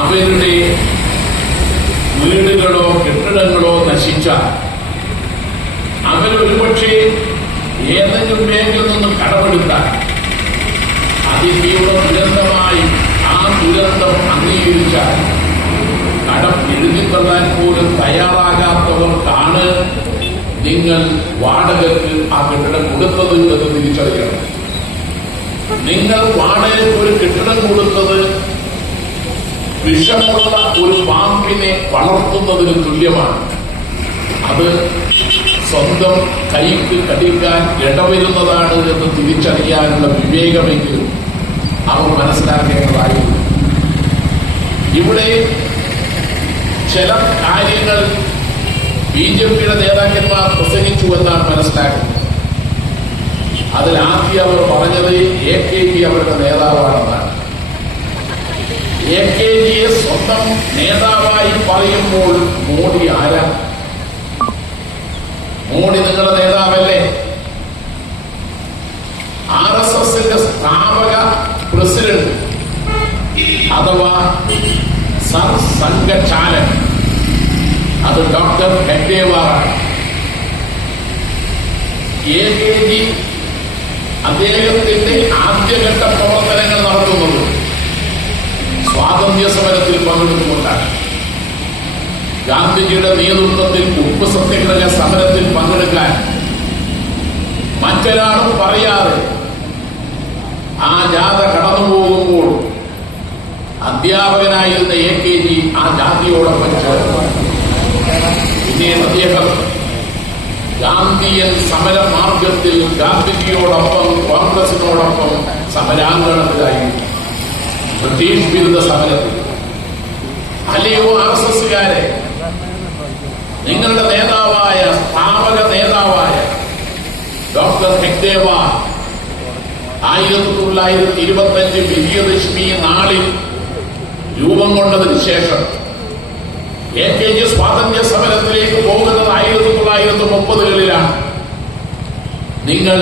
അവരുടെ വീടുകളോ കെട്ടിടങ്ങളോ നശിച്ചാൽ അവരൊരുപക്ഷെ ഏതെങ്കിലും ബാങ്കിൽ നിന്നും കടമെടുത്താൽ അതിതീവ്ര ദുരന്തമായി ആ ദുരന്തം അംഗീകരിച്ചാൽ കടം എഴുതിത്തള്ളാൻ പോലും തയ്യാറാകാത്തവർക്കാണ് നിങ്ങൾ വാടകയ്ക്ക് ആ കെട്ടിടം കൊടുത്തത് എന്ന് തിരിച്ചറിയണം. നിങ്ങൾ വാടകയ്ക്ക് ഒരു കെട്ടിടം കൊടുത്തത് വിഷമുള്ള ഒരു പാമ്പിനെ വളർത്തുന്നതിന് തുല്യമാണ്. അത് സ്വന്തം കൈക്ക് കടിക്കാൻ ഇടവരുന്നതാണ് എന്ന് തിരിച്ചറിയാനുള്ള വിവേകമെങ്കിലും അവർ മനസ്സിലാക്കേണ്ടതായിരുന്നു. ഇവിടെ ചില കാര്യങ്ങൾ ബി.ജെ.പിയുടെ നേതാക്കന്മാർ പ്രസംഗിച്ചു എന്നാണ് മനസ്സിലാക്കുന്നത്. അതിലാദ്യം അവർ പറഞ്ഞത് എ.കെ.ജി അവരുടെ നേതാവാണെന്നാണ്. എ.കെ.ജിയെ സ്വന്തം നേതാവായി പറയുമ്പോൾ മോഡി ആരാ? മോഡി നിങ്ങളുടെ നേതാവല്ലേ? ആർ.എസ്.എസിന്റെ സ്ഥാപക പ്രസിഡന്റ് അഥവാ സർസംഘചാലകൻ അത് ഡോക്ടർ ഹെഗ്ഡേവാറാണ്. എ.കെ.ജി അദ്ദേഹത്തിന്റെ ആദ്യഘട്ട പ്രവർത്തനങ്ങൾ നടത്തുന്നത് സ്വാതന്ത്ര്യ സമരത്തിൽ പങ്കെടുത്തുകൊണ്ടാണ്. ഗാന്ധിജിയുടെ നേതൃത്വത്തിൽ ഉപ്പ് സത്യാഗ്രഹ സമരത്തിൽ പങ്കെടുക്കാൻ മറ്റൊരാളും പറയാതെ ആ ജാഥ കടന്നുപോകുമ്പോൾ അധ്യാപകനായിരുന്ന എ.കെ.ജി ആ ജാതിയോടൊപ്പം ചേർന്നു. പിന്നീട് അദ്ദേഹം ഗാന്ധിയൻ സമരമാർഗത്തിൽ ഗാന്ധിജിയോടൊപ്പം കോൺഗ്രസിനോടൊപ്പം സമരാങ്കണത്തിലായിരുന്നു. ബ്രിട്ടീഷ് വിരുദ്ധ സമരത്തിൽ. അല്ലയോ ആർ.എസ്.എസുകാരെ, നിങ്ങളുടെ നേതാവായ സ്ഥാപക നേതാവായ ഡോക്ടർ ഹെഗ്ഡേവാർ 1925 വിജയദശമി നാളിൽ രൂപം കൊണ്ടതിന് ശേഷം എ.കെ.ജി സ്വാതന്ത്ര്യ സമരത്തിലേക്ക് പോകുന്നത് 1930കളിലാണ്. നിങ്ങൾ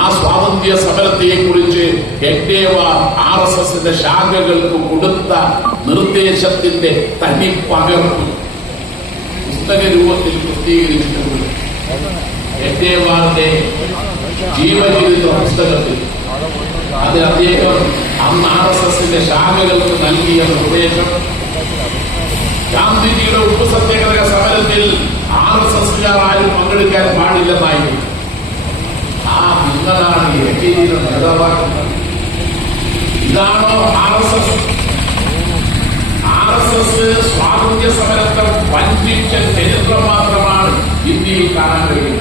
ആ സ്വാതന്ത്ര്യ സമരത്തെക്കുറിച്ച് ഹെഗ്ഡേവാർ ആർ.എസ്.എസിന്റെ ശാഖകൾക്ക് കൊടുത്ത നിർദ്ദേശത്തിന്റെ തനിപ്പകർപ്പ് പുസ്തക രൂപത്തിൽ പ്രസിദ്ധീകരിച്ചിട്ടുണ്ട്. ഹെഗ്ഡേവാറിന്റെ ജീവചരിത്ര പുസ്തകത്തിൽ അത് അദ്ദേഹം അന്ന് ആർ.എസ്.എസിന്റെ ശാഖകൾക്ക് നൽകിയ നിർദ്ദേശം ഗാന്ധിജിയുടെ ഉപ്പ് സത്യാഗ്രഹ സമരത്തിൽ ആർ.എസ്.എസുകാർ ആരും പങ്കെടുക്കാൻ പാടില്ലെന്നായിരുന്നു. നിങ്ങളാണ് എ.കെ.ജിയുടെ നേതാവാക്കുന്നത്. ഇതാണോ ആർ.എസ്.എസ്? ആർ.എസ്.എസ് സ്വാതന്ത്ര്യ സമരത്തെ വഞ്ചിച്ച ചരിത്രം മാത്രമാണ് ഇന്ത്യയിൽ കാണാൻ കഴിയുന്നത്.